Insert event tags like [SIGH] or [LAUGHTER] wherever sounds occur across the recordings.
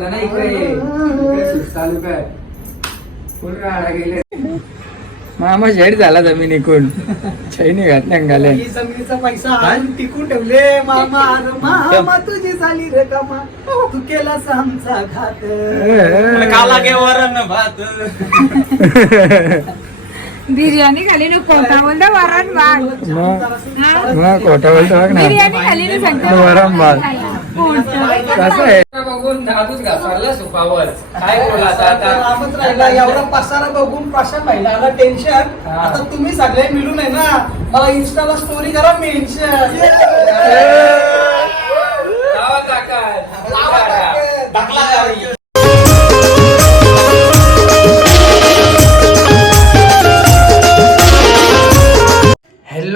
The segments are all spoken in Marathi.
ना इकडे कोण राडा गेले? मामा शेड झाला जमीन इकून छैनी घातल्या घाले ही जमिनीचा पैसा आणून टिकून ठेवले मामा. अरे मामा तुझी झाली रे कामा. तू केलास आमचा घात. काला गे वरण भात? [LAUGHS] बिर्याणी खाली ना कोणता बोलता वरण भात. मग खोटं बोलतो बघ ना बिर्याणी खाली ना सांगता. वरण भात? कसं आहे? बघून दादूच घासारला सुपावर. काय बोलायचं आता? राहिला एवढा पसारा बघून प्रशांत भाईला आला टेन्शन हा. आता तुम्ही सगळे मिळून आहे ना मला इन्स्टाला स्टोरी करा मेन्शन लावा. टाकला गावी.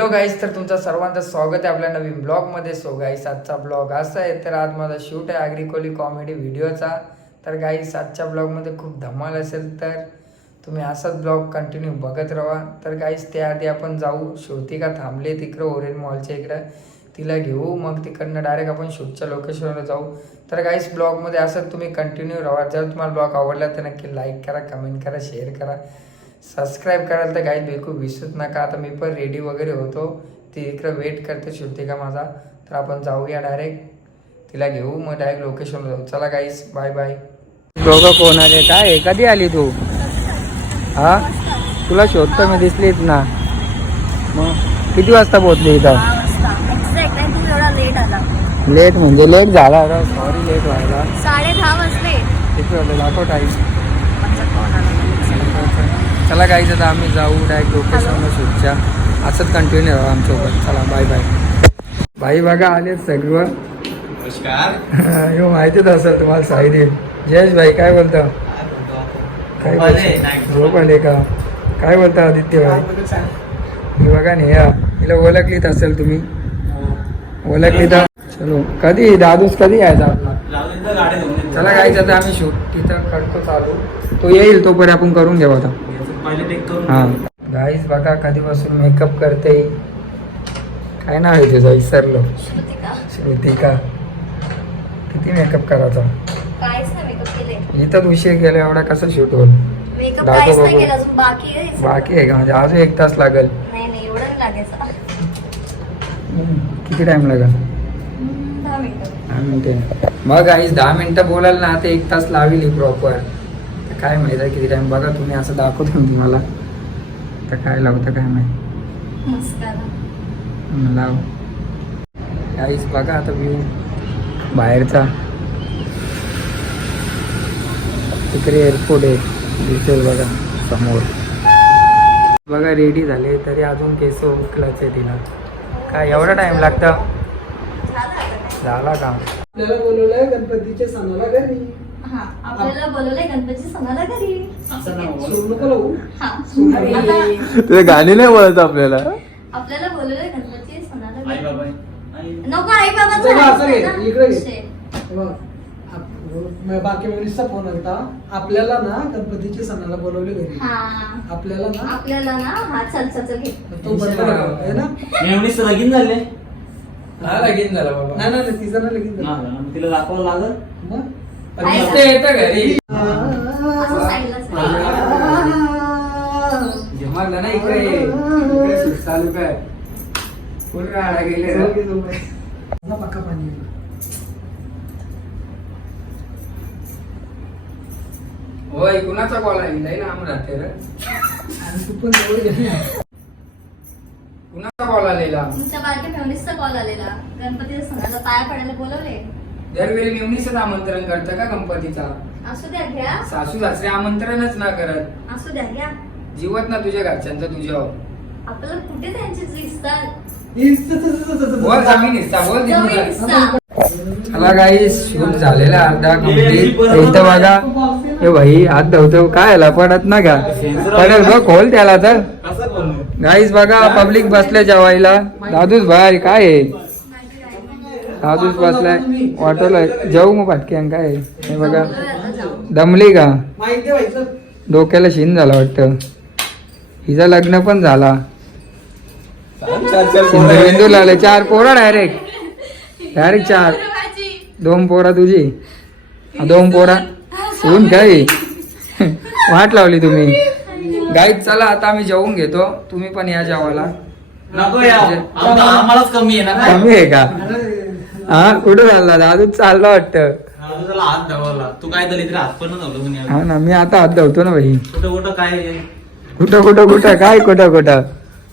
हॅलो गाईस तर तुमचं सर्वांचं स्वागत आहे आपल्या नवीन ब्लॉगमध्ये. सो गाईस आजचा ब्लॉग असा आहे तर आज माझा शूट आहे ॲग्रिकोली कॉमेडी व्हिडिओचा तर गाईस आजच्या ब्लॉगमध्ये खूप धमाल असेल तर तुम्ही असाच ब्लॉग कंटिन्यू बघत राहा. तर गाईस त्याआधी आपण जाऊ. श्रुतिका थांबले तिकडं ओरेन मॉलच्या इकडं. तिला घेऊ मग तिकडनं डायरेक्ट आपण शूटच्या लोकेशनवर जाऊ. तर गाईस ब्लॉगमध्ये असं तुम्ही कंटिन्यू राहा. जर तुम्हाला ब्लॉग आवडला तर नक्की लाईक करा कमेंट करा शेअर करा. सबस्क्राईब करायला तर गाईड बिलकुल विसरूच नका. आता मी पण रेडी वगैरे होतो. ती इकडं वेट करते शुद्धी का माझा. तर आपण जाऊया डायरेक्ट तिला घेऊ. मग डायरेक्ट लोकेशनला जाऊ. चला गाईस बाय बाय दोघं कोण आले? काय? कधी आली तू? हा? तुला शोधतो मी दिसलीच ना. मग किती वाजता पोहोचली इथं? लेट आला लेट म्हणजे लेट झाला. सॉरी लेट व्हायला. साडे दहा वाजले. किती दाखव टाईम चला काही आता आम्ही जाऊ डायरेक्ट लोकेशनला शूटच्या असंच कंटिन्यू राहा आमच्यासोबत. चला बाय बाय भाई बघा आले सर्व नमस्कार. [LAUGHS] हो माहितीच असेल तुम्हाला साईदेव जयेश भाई काय बोलता? काय झोप आले, का? काय बोलता आदित्य भाई? मी बघा नाही. या हिला ओळखलीत असेल तुम्ही? ओळखली तर चलो. कधी? दादूस कधी यायचा आपला. चला गाईच आता आम्ही शूट तिथं करतो चालू. तो येईल तोपर्यंत आपण करून घेऊ आता. पहिले टेक करून हा. गाईज बघा कधीपासून मेकअप करते. काय नाव आहे तुझं विसरलो. श्रुतिका. किती मेकअप करायचा? इथंच उशीर गेला एवढा कसं शूट होईल? मेकअप दाखव काहीच नाही बघू. केला अजून बाकी आहे. बाकी आहे का? म्हणजे अजून एक तास लागेल. नाही नाही एवढं नाही लागायचं. किती टाइम लागेल? दहा मिनिटं दहा मिनिटे मग आईस दहा मिनिटं बोलाल ना आता एक तास लाविली प्रॉपर काय माहिती आहे किती टाइम बघा तुम्ही असं दाखवतो मी तुम्हाला. तर काय लावतं काय माहिती. लाव. काहीच बघा आता व्ह्यू बाहेरचा. तिकडे एअरपोर्ट आहे. दिसेल बघा समोर. बघा रेडी झाले तरी अजून केस उकलाच आहे तिला. काय एवढा टाइम लागतं? झालं का? आपल्याला बोलवलंय गणपतीच्या सणाला घरी. हा आपल्याला बोलवलंय गणपती सणाला घरी. असं नाही बोल. सोडू नको लावू. हा. आता ते गाणी नाही बोलत आपल्याला. आपल्याला बोलवलंय गणपती सणाला आई घरी बाबा आई. नको आई बाबाचं बघा, असं आहे घे, ना. इकडे घे. शे. हे बघ, आप- म- बाकी मुलीचा फोन होता आपल्याला ना गणपतीच्या सणाला बोलवले घरी. हा. आपल्याला ना? आपल्याला ना हा चल चल चल घे. तो बरोबर आहे ना? मेवणीच तर लगीन झाले. हा लगीन झाला बाबा. नाही नाही, तिचं ना लगीन झालं. तिला दाखवावं लागल. मग? पण घरी. असं ना इकडे. ये. चालू कर. कोण राडा गेले? पक्का पाणी होय कुणाचा कॉल आहे? ना आम्ही राहते रे. आणि तू पण जवळ घे कुणाचा कॉल आलेला? तुमच्या बारक्या फॅमिलीचा कॉल आलेला. गणपतीच्या सणाला पाया पडायला बोलवले दरवेळी मेवणीच आमंत्रण करतं का गणपतीचा? असू द्या घ्या. सासू सासरे आमंत्रणच ना करत. असू द्या घ्या. जीवत ना तुझ्या घरच्यांचं तुझ्यावर. आपल्याला कुठे त्यांची दिसतात? बोल जमीन हिस्सा बोल जमीन. चला काही शूट झालेला अर्धा इथं बघा. हे भाई हात धवतो काय आला पडत ना का? पडेल बघ खोल त्याला तर. गाईस बघा पब्लिक बसले जेवायला. दादूच भाई काय आहे दादूच बसलाय ऑटोला जाऊ मग पाटक्यान काय? आहे? हे बघा. दमली का? डोक्याला शिन झाला वाटतं. हिचं लग्न पण झाला. सिंधू लागले चार पोरं डायरेक्ट डायरेक्ट चार. [LAUGHS] दोन पोरा तुझी. हा, दोन पोरा. सून काय? वाट लावली तुम्ही. गाईत चला आता आम्ही जेवून घेतो. तुम्ही पण या जेवायला. नको या. आमचं- आम्हालाच कमी आहे ना? काय कमी आहे का? हा कुठं चालला? अजून चाललं वाटतं. हा, तू त्याला हात धावाला तू काय तरी इकडे हात पण नव्हतं म्हणे हा ना मी आता हात धावतो ना भाई कुठं कुठं काय आहे? कुठं कुठं कुठं काय कुठं कुठं?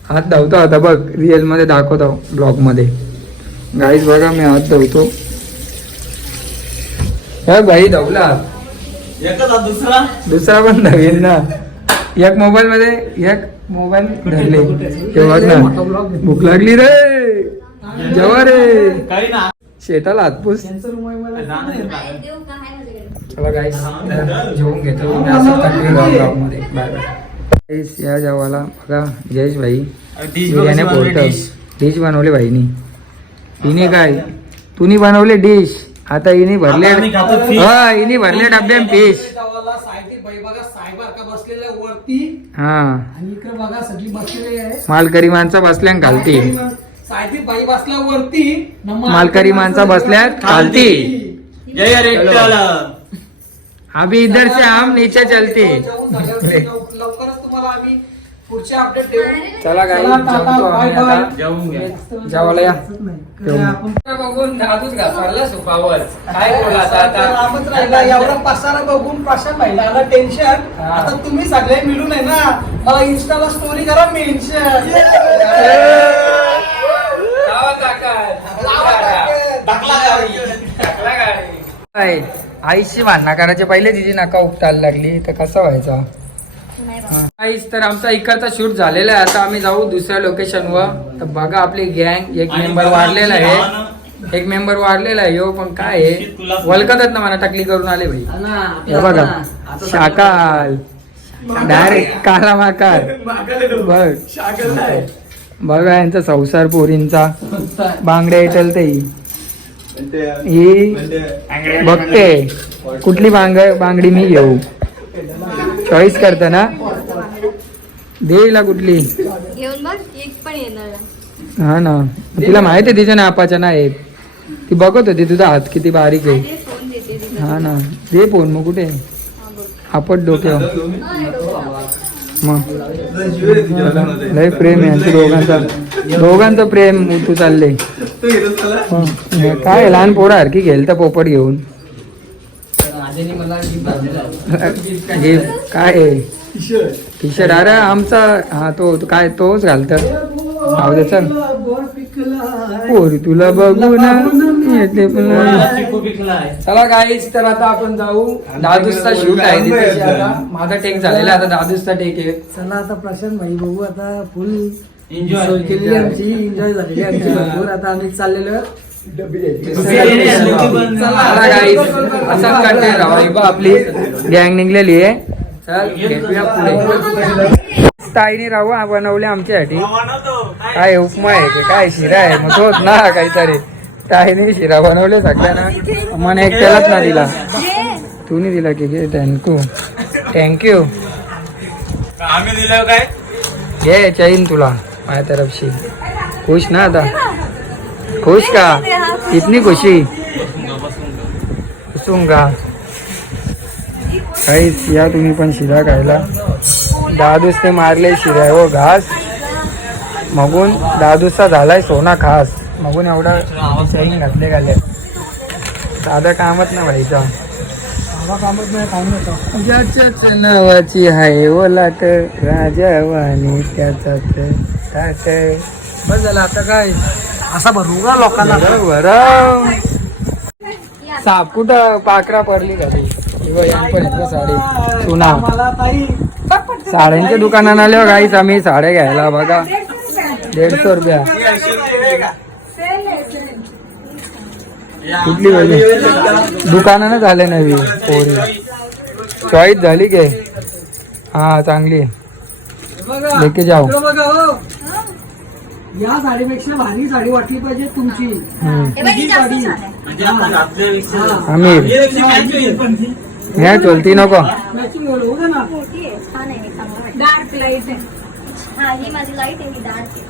हात धावतो आता बघ रिअलमध्ये दाखवतो ब्लॉगमध्ये गाईज बघा मी हात धावतो हे भाई धावला. एकच हात दुसरा? दुसरा पण धावेल ना. एक मोबाईल मध्ये एक मोबाईल धरले. हे बघ ना. भूक लागली रे. जेव्हा रे. काही ना. शेताला हातपूस. नाही, देऊ का? आहे माझ्याकडे. चला गाईस जेवून घेतो. मध्ये बाय बाय. गाईस या जेवायला बघा जयेश भाई. डिश बिर्याणी पोर्ट डिश बनवले भाईनी. हिने काय? तुनी बनवले डिश आता हिने भरले. हा हिने भरले बसलेल्या वरती. हा. आणि इकडे बघा सगळी बसलेली आहे. मालकरी माणसं बसल्यान घालती साहित्य बाई बसल्या वरती न मालकरी माणसं बसल्यात खालती. जय अरे विठ्ठल. अभी इधर से हम नीचे चलते. जेवण झाल्यावर [LAUGHS] लव- लवकरच तुम्हाला आम्ही पुढचे अपडेट देऊ. चला गाई चला, टाटा, जेवतो आम्ही बाय, बाय. आता. जेवून घ्या. जेवायला या. बघून दादूच घासारला सुपावर. काय बोलायचं आता? रामच राहिला. एवढा पसारा बघून प्रशांत भाईला आला टेन्शन हा. आता तुम्ही सगळे मिळून आहे ना मला इन्स्टाला स्टोरी करा मेन्शन. [LAUGHS] काय? आईशी भांडणा करायचे. पहिले तिची नका उपटायला लागली. तर कसं व्हायचा. आईच तर आमचा इकडचा शूट झालेला आहे. आता आम्ही जाऊ दुसऱ्या लोकेशनवर. तर बघा आपली गँग एक मेंबर वाढलेला आहे. एक मेंबर वाढलेला आहे हो पण काय आहे? तुला- वलकतच ना मला टकली करून आले भाई हे बघा. शाकाल डायरेक्ट काला माकाल बघ. बघा यांचा संसार पोरींचा. बांगड्या चलते ही बघते. कुठली बांग बांगडी मी घेऊ. चॉईस करते ना दे हिला कुठली. घेऊन बघ एक पण येणार हा ना. तिला माहीत आहे तिच्या नापाच्या नाही ती बघत होती तुझा हात किती बारीक आहे. हा ना. दे फोन मग कुठे? हा, बघ. आपट डोक्यावर. हा, डोकं. मग. लय प्रेम आहे दोघांचा. दोघांचं प्रेम तू चालले काय लहान पोरा हरकी घेलता पोपट घेऊन? हे काय आहे? टी शर्ट अरे आमचा हा तो तो काय तोच घालत चल. पोरी तुला बघू ना चला गाईच तर आता आपण जाऊ. दादूसचा शूट आहे माझा टेक झालेला आहे, आता दादूसचा टेक आहे. चला आता प्रशांत भाई बघू आता फुल सोय केलेली आमची एन्जॉय झालेली आमची भरपूर. आता आम्ही चाललेलो. आपली गँग निघलेली आहे. चल भेटूया पुढे. ताईने राहू बनवले आमच्यासाठी. काय उपमा आहे की काय शिरा आहे? मग तोच ना काहीतरी. ताईने शिरा बनवले सगळ्यांना. मन एकट्यालाच ना दिला. तू नाही दिला की घे थँक्यू थँक्यू आम्ही दिलं काय? घे चैन तुला. माझ्या तरफशी. खुश ना आता? खुश का? इतनी खुशी? खुसूंगा काहीच या तुम्ही पण शिरा खायला. दादूस ते मारले शिरा हो घास. मगून दादूसचा झालाय सोना खास. मगून एवढा घातले घाले. साधं कामच ना भाईचा कामच नाही खाऊन येतो ज्याच्याच नावाची आहे ओलाट राजावानी त्याचाच ताट बस झालं आता काय? असा भरू का लोकांना. बरं साप कुठं पाकरा पडली का ती? किंवा पण येतो साडी. सुना. साड्यांच्या दुकानात आल्यावर काहीच आम्ही साड्या घ्यायला बघा. दीडशे रुपया. कुठली पाहिजे दुकानानं झाले नवी पोरी. चॉईस झाली के? हा चांगली लेके बघा हो. या साडीपेक्षा भारी साडी वाटली पाहिजे तुमची. म्हणजे. हे. चलती नको. मोठी आहे लाइट हा ही माझी लाइट आहे ही डार्क आहे.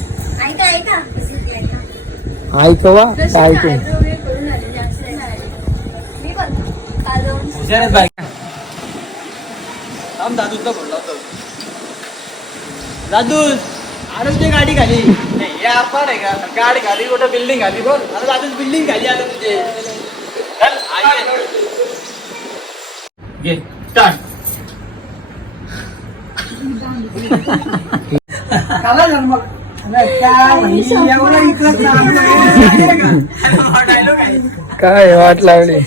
फोन लावतो. दादू अरे तुझी गाडी खाली. नाही आपण आहे का? गाडी खाली कुठं बिल्डिंग खाली बोल अरे दादू बिल्डिंग खाली आलं तुझे. घे स्टार्ट काला जन्म अरे काय वाट लावली?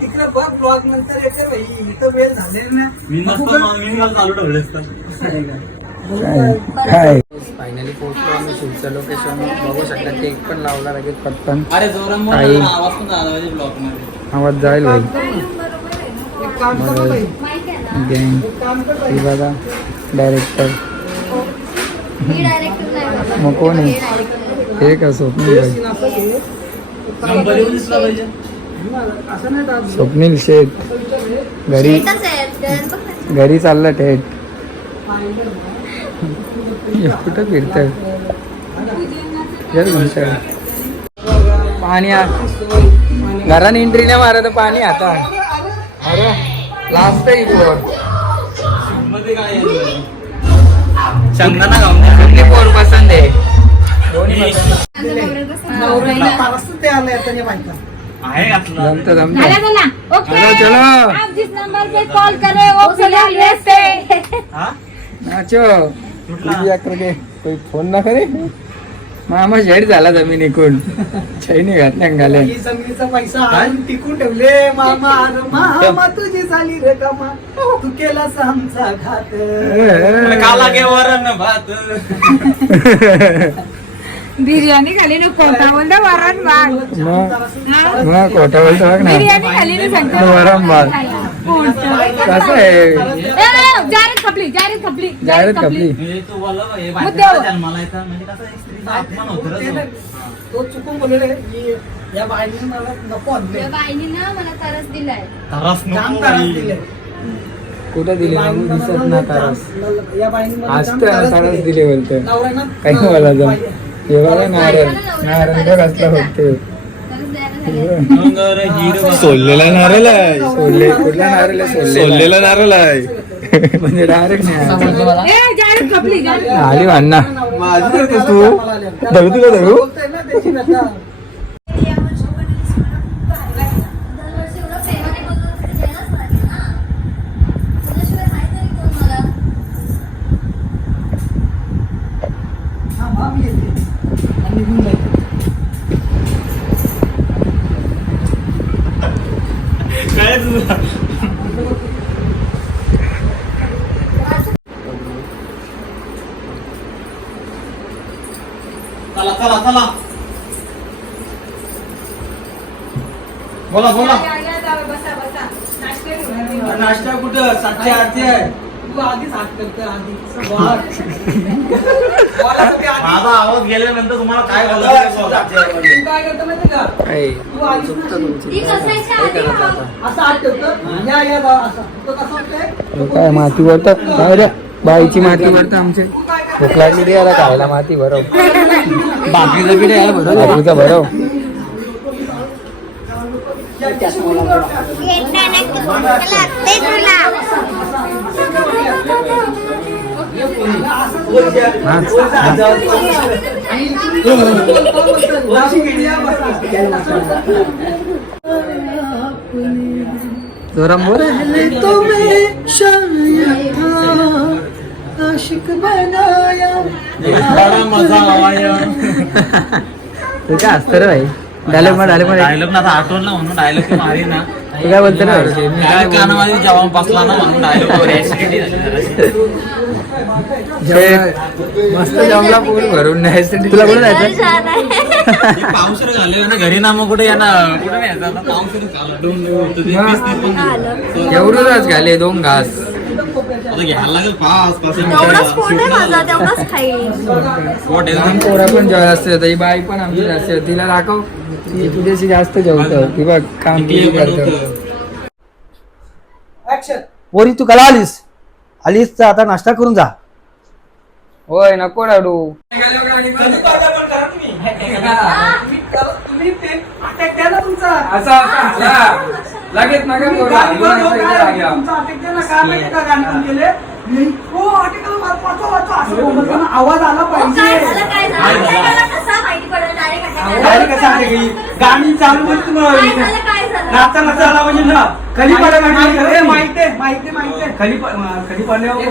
तिकडं बघ ब्लॉग नंतर येते भाई इथं वेळ झालेला ना काय? काय? फायनली पोहोचलो आम्ही शूटचं लोकेशन बघू शकता केक पण लावला लगेच पटकन. अरे जोराम आई. आवाज जाईल गँग ही भाई बघा डायरेक्टर मग कोण आहे? हे का स्वप्नील भाई. स्वप्नील शेठ घरी. घरी चाललं थेट हे कुठं फिरतंय म्हणतोय. पाणी आ घराने एंट्री नाही मारत पाणी आता अरे लास्ट आहे? घालून द्या. कुठली पोर पसंत आहे. आहे घातला जमतं झाला जमतं झाला. ओके. चलो, चलो. आप जिस नंबर पे कॉल करे. वो फिलहाल व्यस्त है? हा नाचो. कुठला? तुझी अकरा के कोई फोन ना करे. मामा शेड झाला जमिनीकून. छैनी घातल्या घाले ही जमिनीचा पैसा आणून टिकून ठेवले मामा. अरे मामा तुझी झाली रे कामा. तू केला आमचा घात. काला गे वरण भात. बिर्याणी खाली ना बोलता वरण भात. मग बघ ना बिर्याणी खाली ना सांगतो वरण भात. कसं आहे? जाहिरात खपली जाहिरात खपली जाहिरात खपली. म्हणजे तू अपमान होतो रे तो. तो चुकून बोलले की या बाईने मला नको आणले. या बाईनी ना मला तरस दिलाय. त्रास नको जाम त्रास दिले. कुठं दिली? बाईने म्हणून मला दिसत ना त्रास- तारस. ल- या बाईने मला आज जाम तर त्रास तारस दिले. दिले बोलतो नवऱ्यानं- काही मला जाऊ. बाई- नारळ. नारळ असला होते तरस द्यायला झाले मग रे हिरो बघ. सोललेला नारळ आहे. सोडले कुठला नारळ आहे? सोडलेला सोललेला नारळ आहे. म्हणजे डायरेक्ट आली. भांडणा तू? धरू तुला धरू? बोलतोय ना त्याची व्यथा. दरवर्षी एवढं प्रेमाने बोलतो तर ते द्यायलाच लागेल ना. तुझ्याशिवाय नाही तरी कोण मला? थांब हा, मी येते. आणि निघून जाते. काय तुझं? चला चला चला बोला बोला. या, या, जाऊ, बसा बसा. नाश्ता कुठं? सातशे आठशे आहे. तू आधीच हात करते आधी. [LAUGHS] [LAUGHS] माझा आवाज गेल्यानंतर तुम्हाला काय काय करतो माहिती का? तू आधीच ना- ती कसायच्या आधी हा. असं हात ठेवतो या या जाऊ असं. तो कसं वाटतंय काय माती वरत काय रे बाईची माती वरत आमचे? भूक लागली रे याला खायला माती भरव [LAUGHS] बाकीचं किती आहे भरव बाकीचं भरव बोल तुम्हें शायद आशिक बनाया। मजा आया। तू काय असतं रे भाई? डायलॉग मग डायलॉगमध्ये. डायलॉग ना आता आठवण ना म्हणून डायलॉग मारी ना. तू [LAUGHS] काय बोलतो? ना कानामध्ये जवान बसला ना म्हणून मस्त जमला पूल भरून नाही. तुला कुठे जायचं? [LAUGHS] पाऊस झाले ना घरी ना मग कुठे येणार कुठे नाही पाऊस घाले दोन घास. घ्यायला लागेल. पाच पाच तेवढाच पोट आहे माझा तेवढाच खाईल. पोट लहान पोरा पण जेव्हा जास्त होतं ही बाई पण आमची जास्त होती तिला दाखव. ती तुझ्याशी जास्त जेवतो ती बघ काम किती करतो. पोरी तू कला आलीस? आलीस तर आता नाश्ता करून जा. होय नको रडू. असा. लगेच नका करू. आवाज आला पाहिजे. काय झालं काय झालं? प्रत्येकाला कसा माहिती पडेल? डायरेक्ट गाडी कसं आहे की? गाणी चालू मध्ये तुम्हाला काय झालं काय झालं? नाचता नाचता आला म्हणजे ना खलीपाडा गाडी माहिती आहे माहिती आहे माहिती आहे. खलीपा खलीपाड्यावर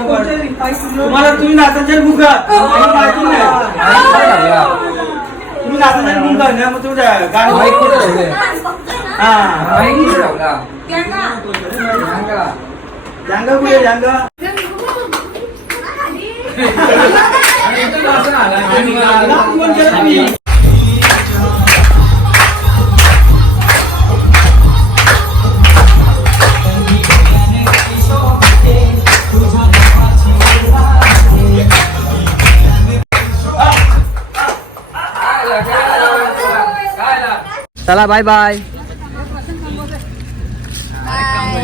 तुम्हाला तुम्ही नाचायचे मुगा माहिती नाही. तुम्ही नाचायचे मुगा ना मग तुम्ही गाणी कुठे? आज बघतोय ना हा माईक कुठे ठेवला? त्यांना सांगा. जांगा कुठे जांगा असं आला. आणि मला नाच कोण केलं तुम्ही? चला बाय बाय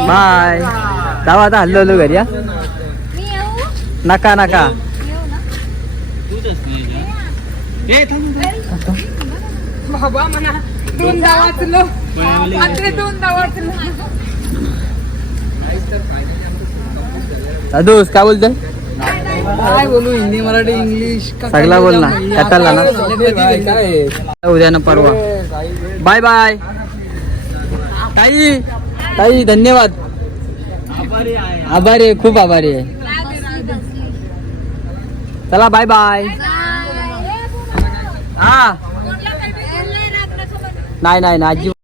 बाय. जाऊ आता हल्लो हल्लो घरी या नका नका. बाबा म्हणा वाचलो दादूस काय बोलतोय? काय बोलू हिंदी मराठी इंग्लिश का सगळा बोल ना कटाला ना. उद्या ना परवा. Bye bye. ताई. ताई धन्यवाद. आभारी आहे. खूप आभारी आहे. चला बाय बाय हा. नाही नाही नाही आजी